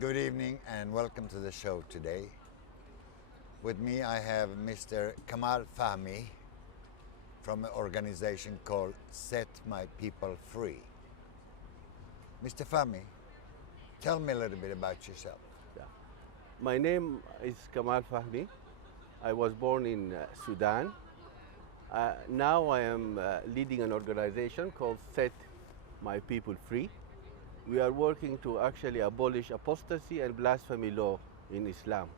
Good evening and welcome to the show today. With me I have Mr. Kamal Fahmy from an organization called Set My People Free. Mr. Fahmy, tell me a little bit about yourself. Yeah. My name is Kamal Fahmy. I was born in Sudan. Now I am leading an organization called Set My People Free. We are working to actually abolish apostasy and blasphemy law in Islam.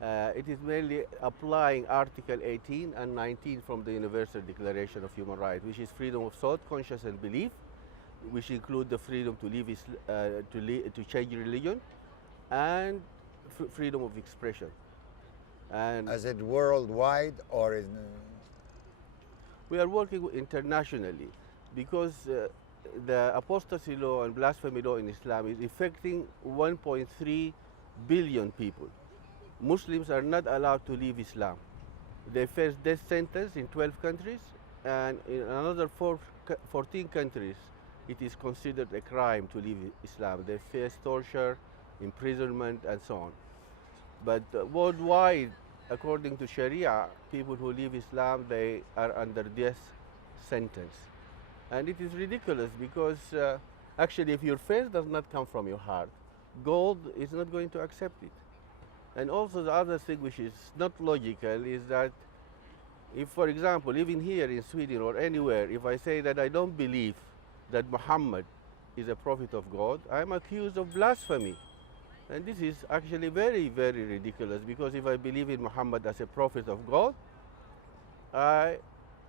It is mainly applying Article 18 and 19 from the Universal Declaration of Human Rights, which is freedom of thought, conscience, and belief, which include the freedom to live, to change religion, and freedom of expression. And is it worldwide or in? We are working internationally because the apostasy law and blasphemy law in Islam is affecting 1.3 billion people. Muslims are not allowed to leave Islam. They face death sentence in 12 countries, and in another 14 countries it is considered a crime to leave Islam. They face torture, imprisonment, and so on. But worldwide, according to Sharia, people who leave Islam, they are under death sentence. And it is ridiculous because actually if your faith does not come from your heart, God is not going to accept it. And also the other thing which is not logical is that if, for example, even here in Sweden or anywhere, if I say that I don't believe that Muhammad is a prophet of God, I'm accused of blasphemy. And this is actually very, very ridiculous because if I believe in Muhammad as a prophet of God, I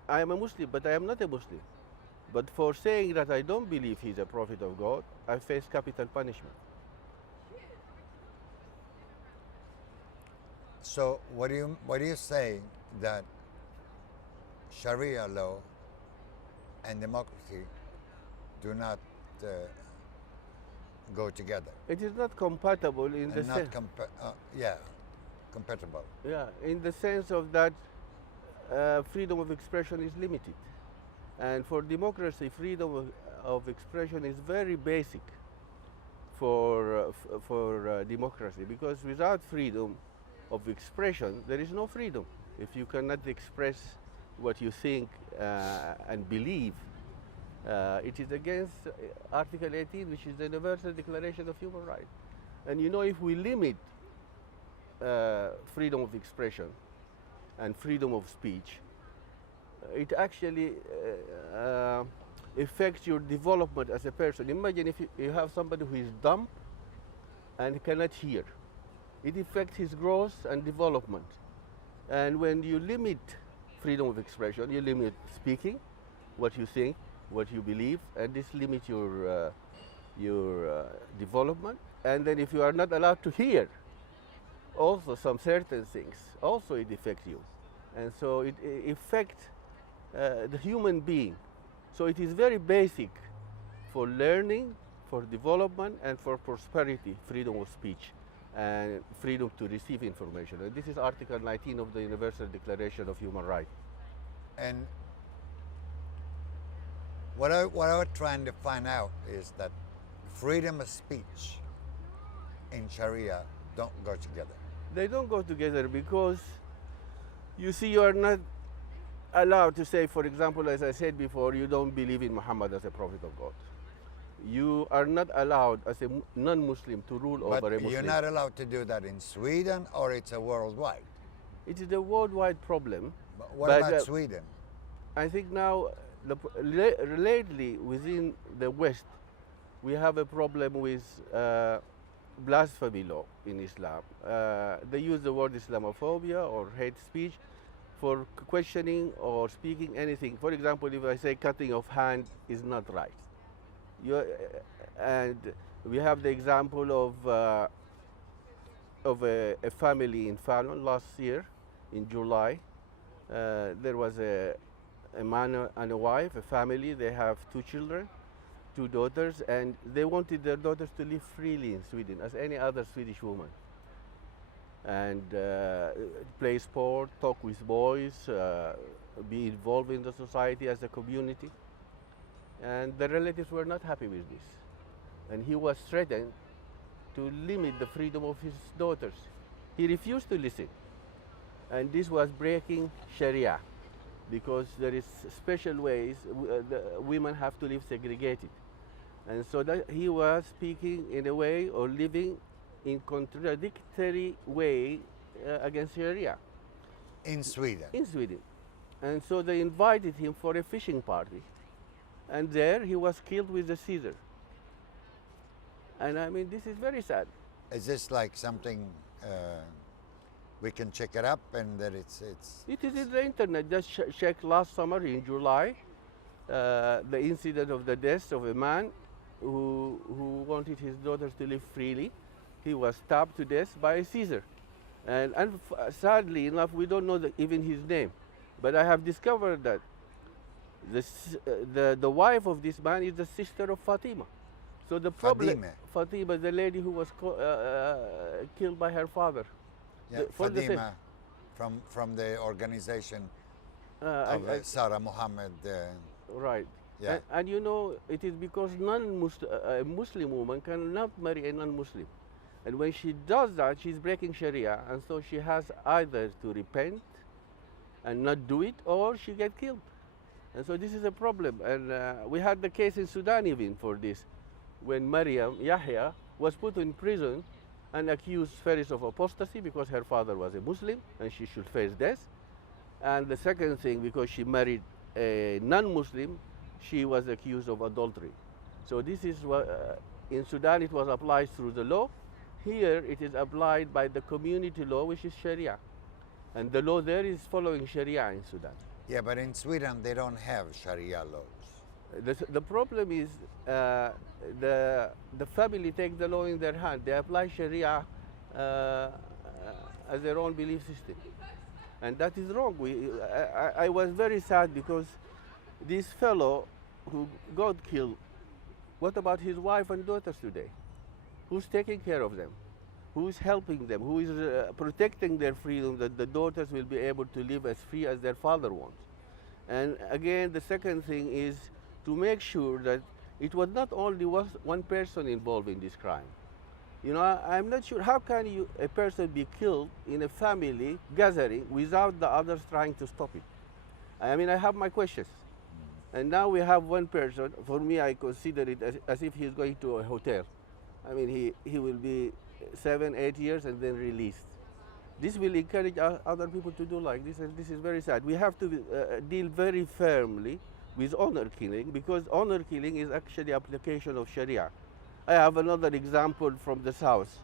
am a Muslim, but I am not a Muslim. But for saying that I don't believe he's a prophet of God, I face capital punishment. So what do you say that Sharia law and democracy do not go together? It is not compatible in the sense. Compatible. Yeah, in the sense of that freedom of expression is limited. And for democracy, freedom of expression is very basic for democracy, because without freedom of expression, there is no freedom. If you cannot express what you think and believe, it is against Article 18, which is the Universal Declaration of Human Rights. And you know, if we limit freedom of expression and freedom of speech, it actually affects your development as a person. Imagine if you have somebody who is dumb and cannot hear. It affects his growth and development. And when you limit freedom of expression, you limit speaking, what you think, what you believe, and this limits your development. And then if you are not allowed to hear also some certain things, also it affects you. And so it affects the human being. So it is very basic for learning, for development, and for prosperity, freedom of speech and freedom to receive information. And this is Article 19 of the Universal Declaration of Human Rights. And what I was trying to find out is that freedom of speech in Sharia don't go together. They don't go together because, you see, you are not allowed to say, for example, as I said before, you don't believe in Muhammad as a prophet of God. You are not allowed as a non-Muslim to rule over a Muslim. But you're not allowed to do that in Sweden, or it's a worldwide? It is a worldwide problem. But what about Sweden? I think now, lately within the West, we have a problem with blasphemy law in Islam. They use the word Islamophobia or hate speech for questioning or speaking anything. For example, if I say cutting of hand is not right. And we have the example of a family in Fallon last year in July. There was a man and a wife, a family. They have 2 children, 2 daughters, and they wanted their daughters to live freely in Sweden as any other Swedish woman. And play sport, talk with boys, be involved in the society as a community. And the relatives were not happy with this. And he was threatened to limit the freedom of his daughters. He refused to listen. And this was breaking Sharia, because there is special ways the women have to live segregated. And so that he was speaking in a way or living in contradictory way against Sharia. In Sweden. In Sweden. And so they invited him for a fishing party. And there he was killed with a scissor. And I mean, this is very sad. Is this like something we can check it up and that it's It is in the internet. Just check last summer in July, the incident of the death of a man who wanted his daughters to live freely. He was stabbed to death by a scissor. And sadly enough, we don't know even his name. But I have discovered that the wife of this man is the sister of Fatima. So the problem, Fatima, the lady who was killed by her father. Yeah, Fatima, from the organization of Sarah Mohammed. Right. Yeah. And you know, it is because a Muslim woman cannot marry a non-Muslim. And when she does that, she's breaking Sharia. And so she has either to repent and not do it, or she get killed. And so this is a problem. And we had the case in Sudan even for this, when Maryam Yahya was put in prison and accused first of apostasy because her father was a Muslim and she should face death. And the second thing, because she married a non-Muslim, she was accused of adultery. So this is what, in Sudan it was applied through the law. Here it is applied by the community law, which is Sharia. And the law there is following Sharia in Sudan. Yeah, but in Sweden they don't have Sharia laws. The problem is the family take the law in their hand. They apply Sharia as their own belief system. And that is wrong. I was very sad because this fellow who got killed, what about his wife and daughters today? Who's taking care of them? Who's helping them? Who is protecting their freedom, that the daughters will be able to live as free as their father wants? And again, the second thing is to make sure that it was not only one person involved in this crime. You know, I'm not sure how can a person be killed in a family gathering without the others trying to stop it. I mean, I have my questions. And now we have one person. For me, I consider it as if he's going to a hotel. I mean, he will be 7, 8 years and then released. This will encourage other people to do like this, and this is very sad. We have to deal very firmly with honor killing, because honor killing is actually application of Sharia. I have another example from the south.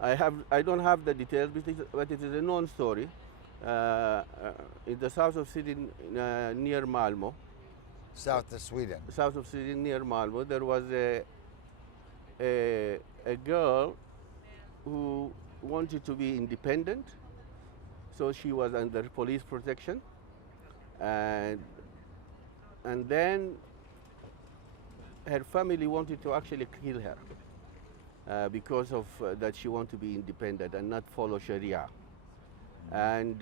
I don't have the details, but it is a known story. In the south of Sweden, near Malmo. South of Sweden. South of Sweden, near Malmo, there was a girl who wanted to be independent, so she was under police protection, and then her family wanted to actually kill her because of that she wanted to be independent and not follow Sharia. And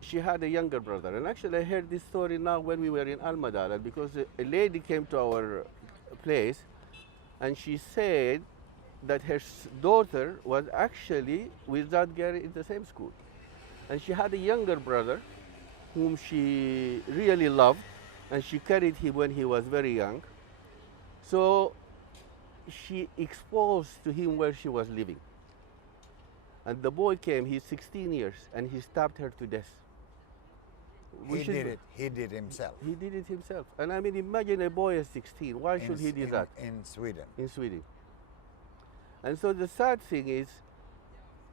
she had a younger brother. And actually I heard this story now when we were in Almadala, because a lady came to our place and she said that her daughter was actually with that girl in the same school. And she had a younger brother whom she really loved, and she carried him when he was very young. So she exposed to him where she was living. And the boy came, he's 16 years, and he stabbed her to death. He did it himself. He did it himself. And I mean, imagine a boy at 16, why should he do that? In Sweden. In Sweden. And so the sad thing is,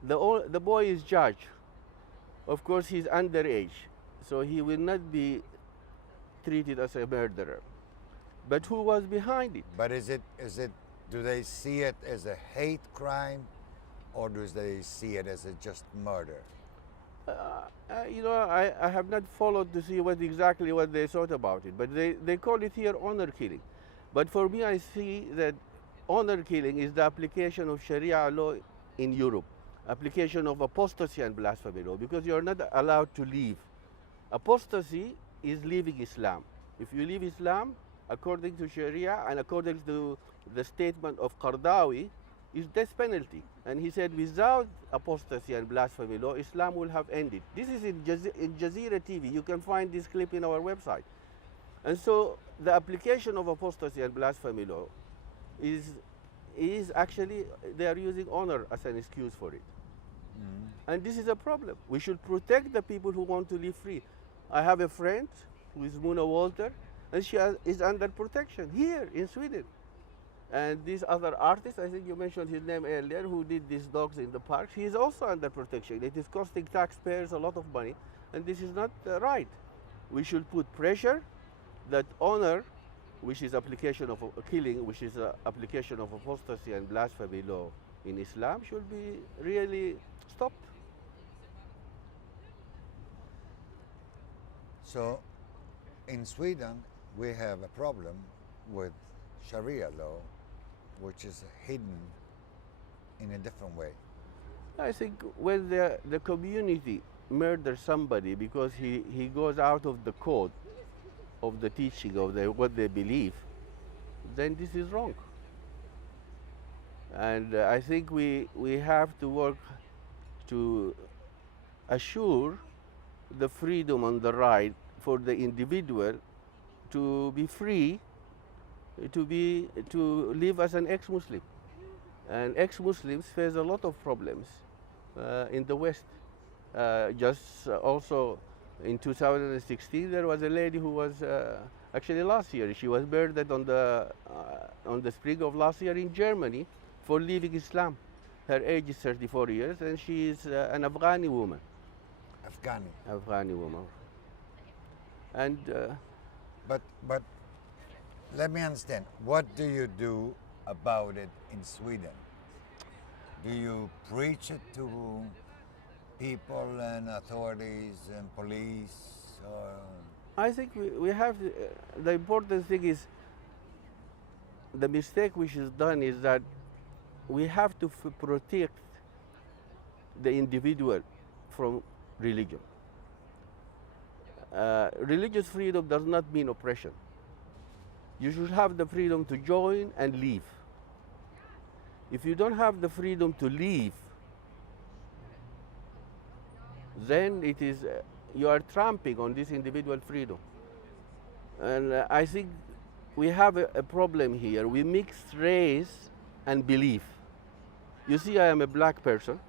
the boy is judged. Of course, he's underage, so he will not be treated as a murderer. But who was behind it? But do they see it as a hate crime, or do they see it as just murder? You know, I have not followed to see exactly what they thought about it, but they call it here honor killing. But for me, I see that honor killing is the application of Sharia law in Europe, application of apostasy and blasphemy law, because you are not allowed to leave. Apostasy is leaving Islam. If you leave Islam, according to Sharia and according to the statement of Qardawi is death penalty. And he said, without apostasy and blasphemy law, Islam will have ended. This is in Jazeera TV. You can find this clip in our website. And so the application of apostasy and blasphemy law is actually, they are using honor as an excuse for it. And this is a problem. We should protect the people who want to live free. I have a friend who is Muna Walter, and she is under protection here in Sweden. And this other artist, I think you mentioned his name earlier, who did these dogs in the park, he is also under protection. It is costing taxpayers a lot of money, and this is not right. We should put pressure that honor, which is application of killing, which is application of apostasy and blasphemy law in Islam, should be really stopped. So in Sweden, we have a problem with Sharia law, which is hidden in a different way. I think when the community murders somebody because he goes out of the code of the teaching of what they believe, then this is wrong. And I think we have to work to assure the freedom and the right for the individual to be free, to live as an ex-Muslim. And ex-Muslims face a lot of problems in the West. Also in 2016, there was a lady who was actually last year. She was murdered on the spring of last year in Germany for leaving Islam. Her age is 34 years, and she is an Afghani woman. Afghani woman. And but let me understand. What do you do about it in Sweden? Do you preach it to people and authorities and police? Or? I think we have the important thing is the mistake which is done is that we have to protect the individual from religion. Religious freedom does not mean oppression. You should have the freedom to join and leave. If you don't have the freedom to leave, then it is you are trampling on this individual freedom. And I think we have a problem here. We mix race and belief. You see, I am a black person.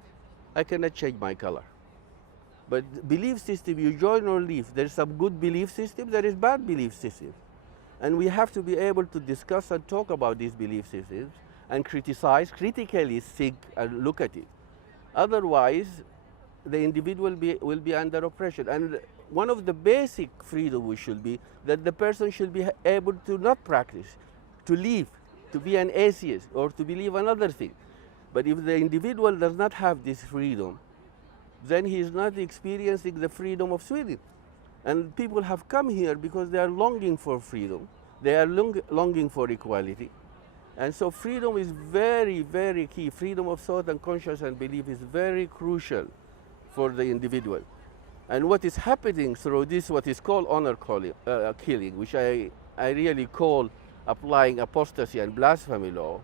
I cannot change my color. But belief system, you join or leave. There's some good belief system, there is bad belief system. And we have to be able to discuss and talk about these belief systems and critically think and look at it. Otherwise, the individual will be under oppression. And one of the basic freedom should be that the person should be able to not practice, to leave, to be an atheist or to believe another thing. But if the individual does not have this freedom, then he is not experiencing the freedom of Sweden. And people have come here because they are longing for freedom. They are longing for equality. And so freedom is very, very key. Freedom of thought and conscience and belief is very crucial for the individual. And what is happening through this, what is called honor killing, which I really call applying apostasy and blasphemy law,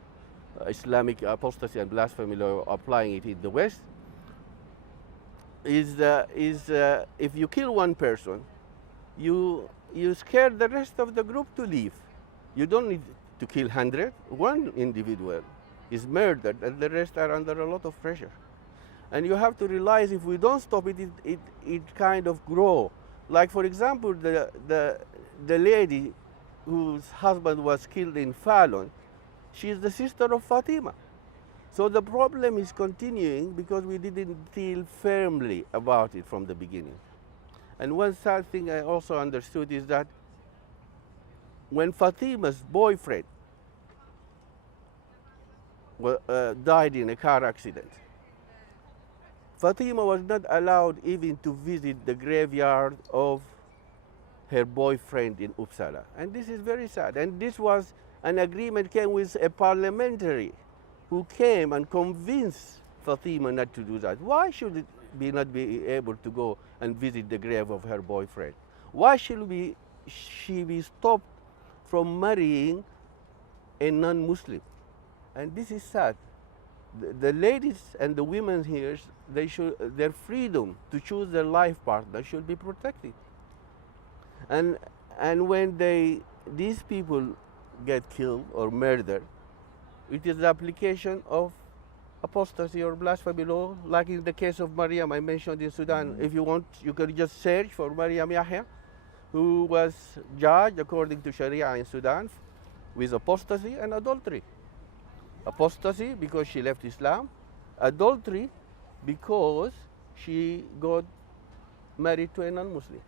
Islamic apostasy and blasphemy law, applying it in the West, is if you kill one person, you scare the rest of the group to leave. You don't need to kill 100. One individual is murdered, and the rest are under a lot of pressure. And you have to realize if we don't stop it, it kind of grow. Like for example, the lady whose husband was killed in Fallon, she is the sister of Fatima. So the problem is continuing because we didn't deal firmly about it from the beginning. And one sad thing I also understood is that when Fatima's boyfriend died in a car accident, Fatima was not allowed even to visit the graveyard of her boyfriend in Uppsala. And this is very sad. And this was an agreement came with a parliamentary who came and convinced Fatima not to do that. Why should it not be able to go and visit the grave of her boyfriend? Why should she be stopped from marrying a non-Muslim. And this is sad. The ladies and the women here, their freedom to choose their life partner should be protected. And when these people get killed or murdered, it is the application of apostasy or blasphemy law, like in the case of Maryam I mentioned in Sudan. If you want, you can just search for Maryam Yahya, who was judged according to Sharia in Sudan with apostasy and adultery. Apostasy because she left Islam, adultery because she got married to a non-Muslim.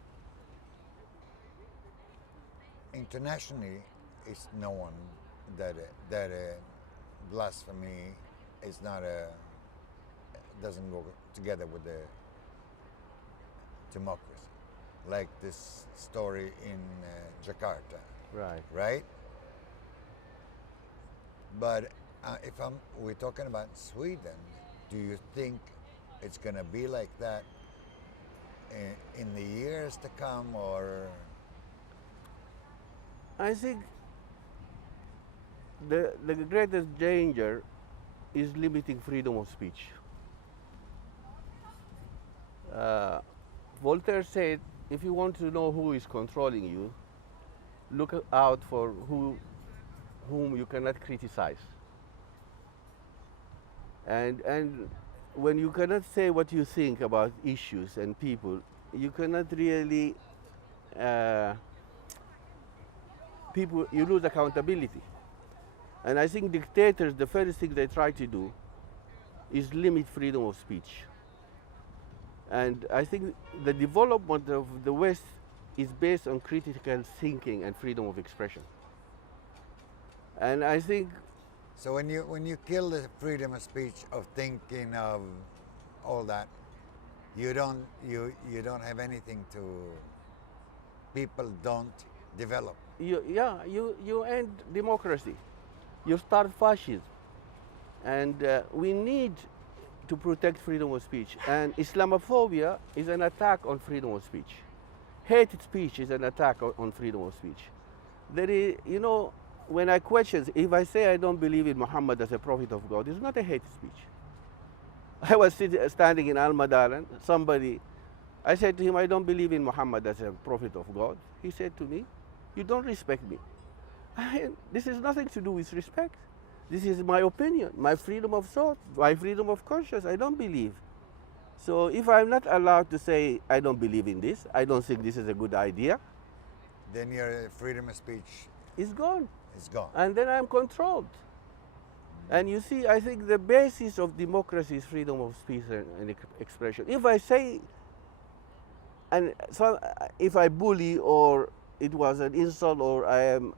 Internationally, it's known that blasphemy is not doesn't go together with the democracy, like this story in Jakarta, right? But if we're talking about Sweden, do you think it's gonna be like that in the years to come, or? I think the greatest danger is limiting freedom of speech. Voltaire said, if you want to know who is controlling you, look out for whom you cannot criticize. And when you cannot say what you think about issues and people, you cannot really, you lose accountability. And I think dictators, the first thing they try to do is limit freedom of speech. And I think the development of the West is based on critical thinking and freedom of expression. And I think... So when you kill the freedom of speech, of thinking, of all that, you don't have anything to... People don't develop. You end democracy. You start fascism. And we need to protect freedom of speech. And Islamophobia is an attack on freedom of speech. Hate speech is an attack on freedom of speech. There is, when I question, if I say I don't believe in Muhammad as a prophet of God, it's not a hate speech. I was standing in Al-Madalan, I said to him, I don't believe in Muhammad as a prophet of God. He said to me, you don't respect me. This has nothing to do with respect. This is my opinion, my freedom of thought, my freedom of conscience. I don't believe. So if I'm not allowed to say I don't believe in this, I don't think this is a good idea, then your freedom of speech is gone. It's gone. And then I'm controlled. And you see, I think the basis of democracy is freedom of speech and expression. If I say, if I bully, or it was an insult, or I am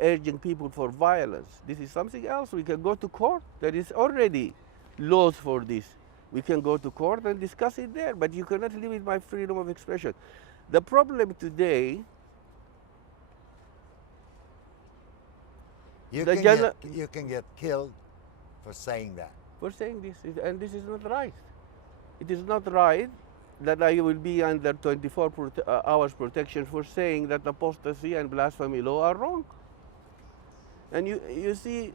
urging people for violence, this is something else. We can go to court. There is already laws for this. We can go to court and discuss it there, but you cannot limit my freedom of expression. The problem today, you can get killed for saying that. For saying this, and this is not right. It is not right that I will be under 24 hours protection for saying that apostasy and blasphemy law are wrong. And you see,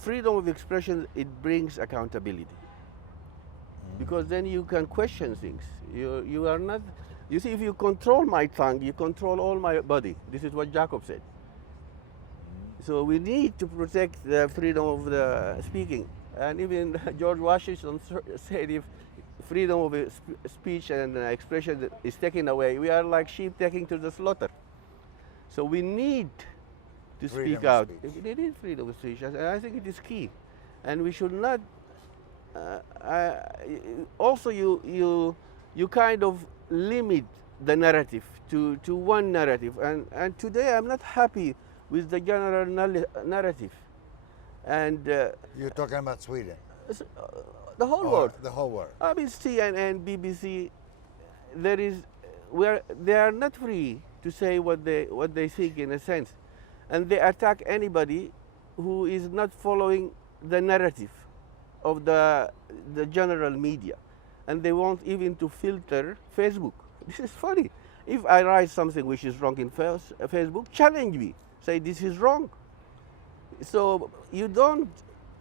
freedom of expression, it brings accountability. Because then you can question things. You are not, you see, if you control my tongue, you control all my body. This is what Jacob said. So we need to protect the freedom of the speaking. And even George Washington said, if freedom of speech and expression is taken away, we are like sheep taken to the slaughter. So we need to speak out. We need freedom of speech, and I think it is key. And we should not. Also, you kind of limit the narrative to one narrative. And today I'm not happy with the general narrative. And you're talking about Sweden? The whole world. The whole world. I mean, CNN, BBC, they are not free to say what they think, in a sense, and they attack anybody who is not following the narrative of the general media, and they want even to filter Facebook. This is funny. If I write something which is wrong in Facebook, challenge me. Say this is wrong. So you don't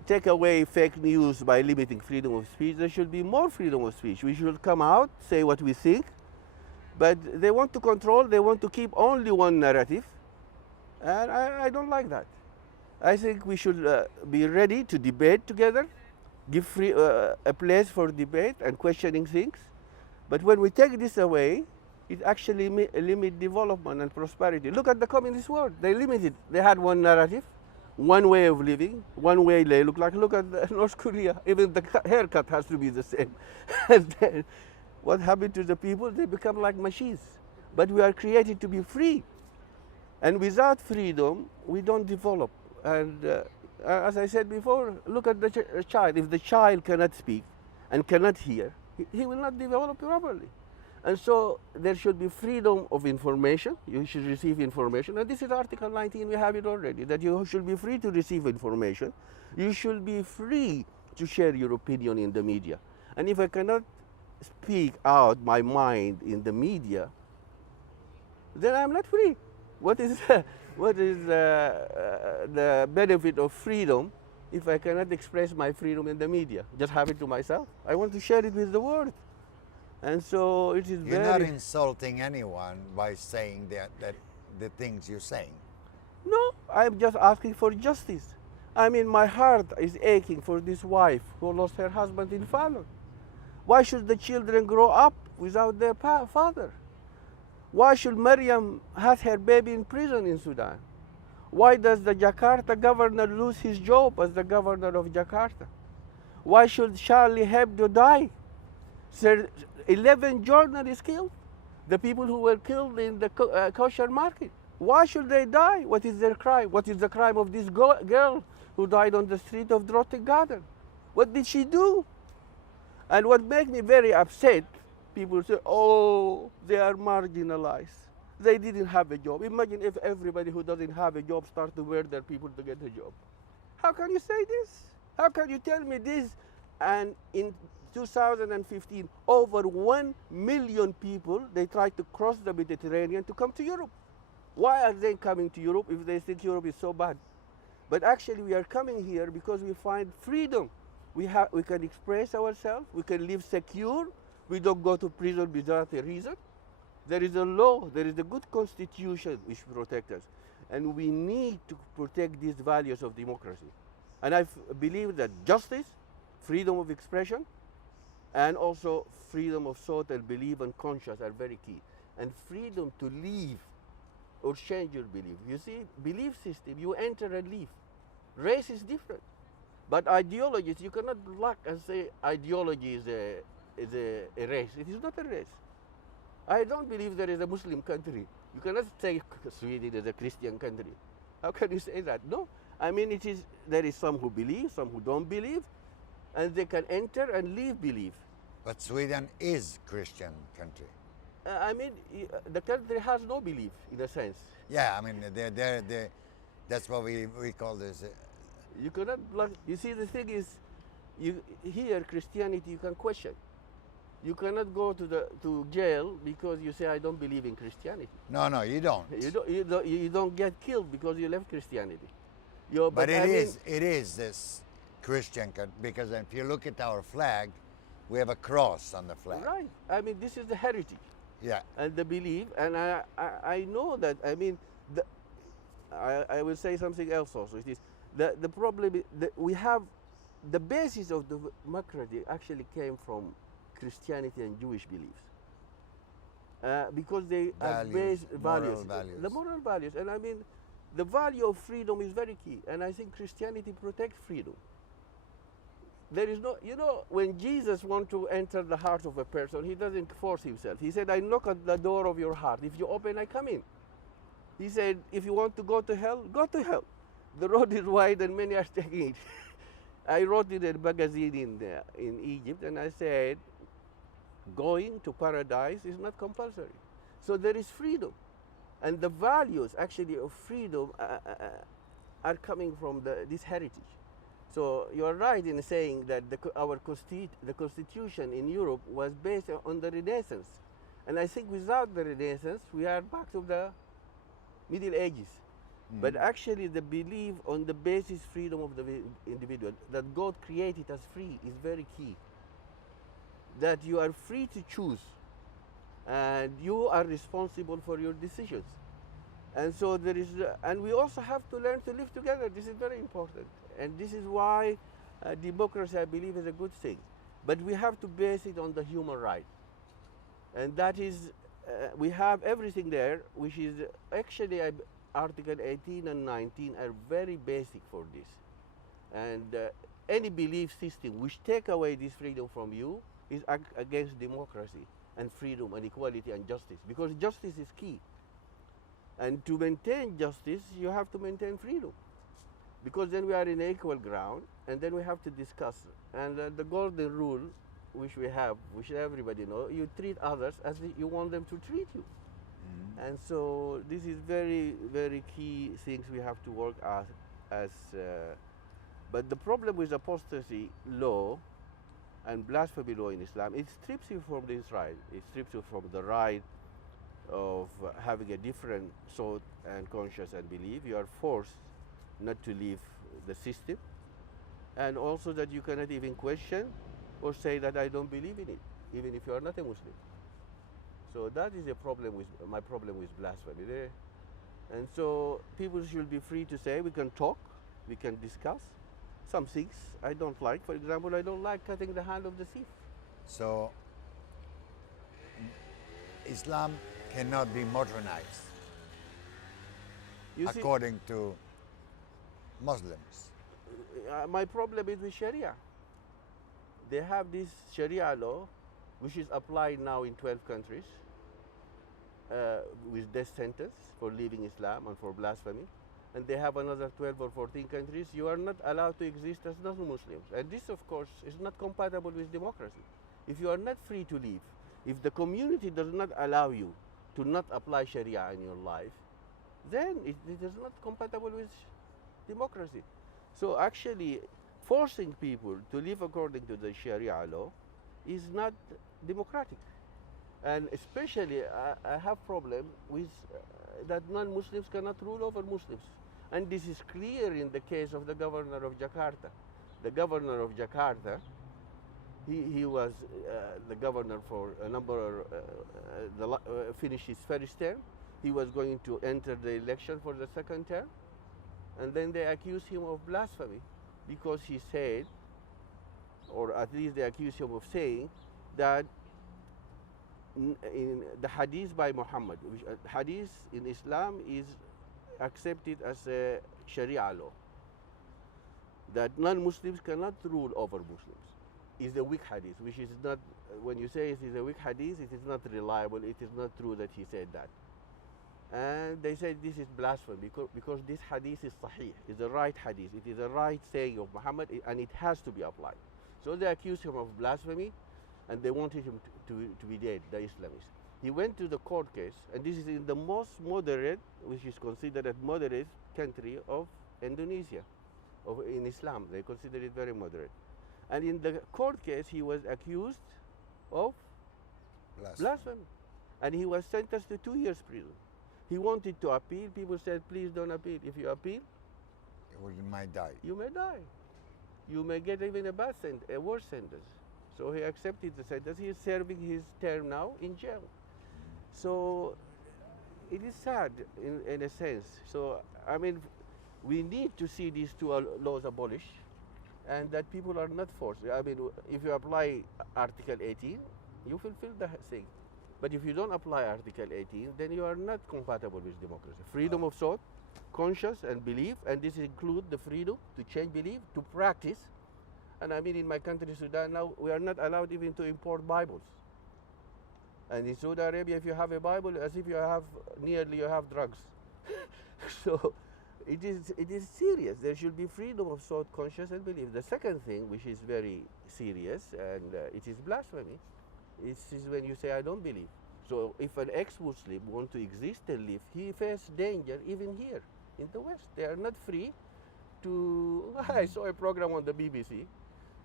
take away fake news by limiting freedom of speech. There should be more freedom of speech. We should come out, say what we think, but they want to control, they want to keep only one narrative, and I don't like that. I think we should be ready to debate together, give a place for debate and questioning things, but when we take this away, it actually limits development and prosperity. Look at the communist world. They limited. They had one narrative, one way of living, one way they look like. Look at North Korea. Even the haircut has to be the same. And then what happened to the people? They become like machines. But we are created to be free. And without freedom, we don't develop. And as I said before, look at the child. If the child cannot speak and cannot hear, he will not develop properly. And so there should be freedom of information. You should receive information. And this is Article 19, we have it already, that you should be free to receive information. You should be free to share your opinion in the media. And if I cannot speak out my mind in the media, then I'm not free. What is the benefit of freedom if I cannot express my freedom in the media? Just have it to myself. I want to share it with the world. And so it is You're not insulting anyone by saying that the things you're saying. No, I'm just asking for justice. I mean, my heart is aching for this wife who lost her husband in Fallon. Why should the children grow up without their father? Why should Maryam have her baby in prison in Sudan? Why does the Jakarta governor lose his job as the governor of Jakarta? Why should Charlie Hebdo die? 11 journalists killed. The people who were killed in the kosher market. Why should they die? What is their crime? What is the crime of this girl who died on the street of Drottning Garden? What did she do? And what makes me very upset, people say, oh, they are marginalized. They didn't have a job. Imagine if everybody who doesn't have a job starts to murder people to get a job. How can you say this? How can you tell me this? And in 2015, over 1 million people, they tried to cross the Mediterranean to come to Europe. Why are they coming to Europe if they think Europe is so bad? But actually we are coming here because we find freedom. We can express ourselves, we can live secure, we don't go to prison without a reason. There is a law, there is a good constitution which protects us. And we need to protect these values of democracy. And I believe that justice, freedom of expression, and also freedom of thought and belief and conscience are very key. And freedom to leave or change your belief. You see, belief system, you enter and leave. Race is different. But ideologies, you cannot look and say ideology is a race. It is not a race. I don't believe there is a Muslim country. You cannot say Sweden is a Christian country. How can you say that? No. I mean, there is some who believe, some who don't believe, and they can enter and leave belief. But Sweden is Christian country. I mean, the country has no belief, in a sense. Yeah, I mean, that's what we call this. You cannot you see, the thing is, here Christianity you can question. You cannot go to jail because you say I don't believe in Christianity. No, you don't. You don't get killed because you left Christianity. But it is this Christian country, because if you look at our flag, we have a cross on the flag. Right. I mean, this is the heritage. Yeah. And the belief, and I know that. I mean, I will say something else also. It is the problem is that we have the basis of the democracy actually came from Christianity and Jewish beliefs, because they are based values, the moral values, and I mean, the value of freedom is very key, and I think Christianity protects freedom. There is no, when Jesus wants to enter the heart of a person, he doesn't force himself. He said, I knock at the door of your heart. If you open, I come in. He said, if you want to go to hell, go to hell. The road is wide and many are taking it. I wrote in a magazine in Egypt, and I said, going to paradise is not compulsory. So there is freedom. And the values actually of freedom are coming from this heritage. So you're right in saying that the Constitution in Europe was based on the Renaissance. And I think without the Renaissance, we are back to the Middle Ages. But actually, the belief on the basis freedom of the individual, that God created us free, is very key. That you are free to choose, and you are responsible for your decisions. And so there is, and we also have to learn to live together. This is very important. And this is why democracy, I believe, is a good thing. But we have to base it on the human right. And that is, we have everything there, which is actually Article 18 and 19 are very basic for this. And any belief system which take away this freedom from you is against democracy and freedom and equality and justice, because justice is key. And to maintain justice, you have to maintain freedom, because then we are in equal ground, and then we have to discuss. And the golden rule, which we have, which everybody knows, you treat others as you want them to treat you. And so this is very, very key things we have to work but the problem with apostasy law and blasphemy law in Islam, it strips you from this right. It strips you from the right of having a different thought and conscience and belief. You are forced not to leave the system, and also that you cannot even question or say that I don't believe in it, even if you are not a Muslim. So that is a problem with my problem with blasphemy there. And so people should be free to say, we can talk, we can discuss. Some things I don't like. For example, I don't like cutting the hand of the thief. So Islam cannot be modernized according to Muslims. My problem is with Sharia. They have this Sharia law, which is applied now in 12 countries, with death sentence for leaving Islam and for blasphemy. And they have another 12 or 14 countries. You are not allowed to exist as non-Muslims. And this, of course, is not compatible with democracy. If you are not free to live, if the community does not allow you to not apply Sharia in your life, then it is not compatible with democracy. So actually, forcing people to live according to the Sharia law is not democratic. And especially, I have problem with that non-Muslims cannot rule over Muslims. And this is clear in the case of the governor of Jakarta. The governor of Jakarta, he was the governor for a number, finished his first term. He was going to enter the election for the second term. And then they accused him of blasphemy because he said, or at least they accused him of saying, that in the hadith by Muhammad, which hadith in Islam is accepted as a Sharia law, that non-Muslims cannot rule over Muslims, is a weak hadith, which is not, when you say it is a weak hadith, it is not reliable, it is not true that he said that. And they said this is blasphemy because this hadith is sahih, is the right hadith, it is the right saying of Muhammad, and it has to be applied. So they accused him of blasphemy, and they wanted him to be dead, the Islamists. He went to the court case, and this is in the most moderate, which is considered a moderate country of Indonesia, in Islam. They consider it very moderate. And in the court case, he was accused of blasphemy. And he was sentenced to 2 years prison. He wanted to appeal. People said, please don't appeal. If you appeal, You might die. you may die. You may get even a worse sentence. So he accepted the sentence. He is serving his term now in jail. So it is sad in a sense. So, I mean, we need to see these two laws abolished, and that people are not forced. I mean, if you apply Article 18, you fulfill the thing. But if you don't apply Article 18, then you are not compatible with democracy. Freedom of thought, conscience, and belief, and this includes the freedom to change belief, to practice. And I mean, in my country, Sudan, now we are not allowed even to import Bibles. And in Saudi Arabia, if you have a Bible, as if you have drugs. So it is serious. There should be freedom of thought, conscience, and belief. The second thing, which is very serious, and it is blasphemy, is when you say, I don't believe. So if an ex-Muslim wants to exist and live, he faces danger even here in the West. They are not free to... I saw a program on the BBC,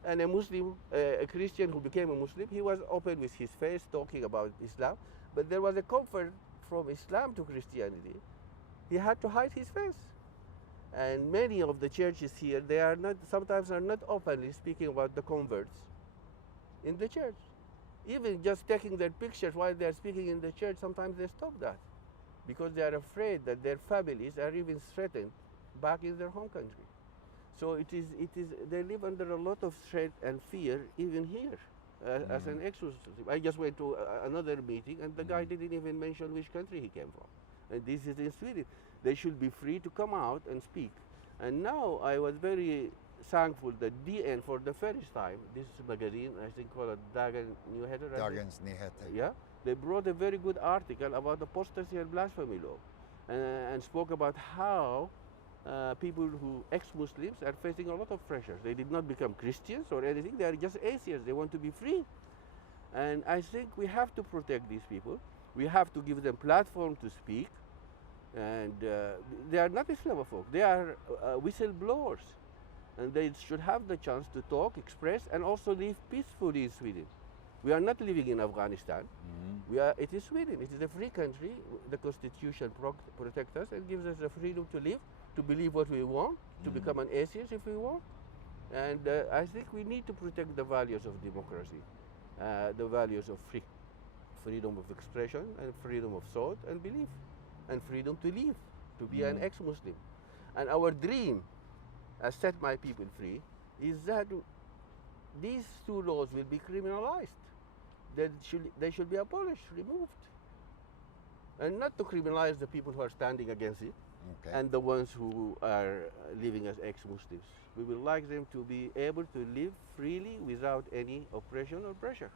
and a Muslim, a Christian who became a Muslim, he was open with his face talking about Islam, but there was a convert from Islam to Christianity. He had to hide his face. And many of the churches here, they are not, sometimes are not openly speaking about the converts in the church. Even just taking their pictures while they are speaking in the church, sometimes they stop that because they are afraid that their families are even threatened back in their home country. So it is, they live under a lot of threat and fear even here as an ex-Muslim. I just went to another meeting and the guy didn't even mention which country he came from. And this is in Sweden. They should be free to come out and speak. And now I was very thankful that DN, for the first time, this magazine, I think called Dagens Nyheter. Dagens Nyheter. Yeah, they brought a very good article about apostasy and blasphemy law, and spoke about how people who ex-Muslims are facing a lot of pressure. They did not become Christians or anything. They are just atheists. They want to be free. And I think we have to protect these people. We have to give them platform to speak. And they are not Islamophobe. They are whistleblowers. And they should have the chance to talk, express, and also live peacefully in Sweden. We are not living in Afghanistan. It is Sweden. It is a free country. The Constitution protects us and gives us the freedom to live, to believe what we want, to become an atheist if we want. And I think we need to protect the values of democracy, the values of freedom of expression and freedom of thought and belief, and freedom to live, to be an ex-Muslim. And our dream, as Set My People Free, is that these two laws will be criminalized. They should be abolished, removed. And not to criminalize the people who are standing against it, and the ones who are living as ex-Muslims. We would like them to be able to live freely without any oppression or pressure.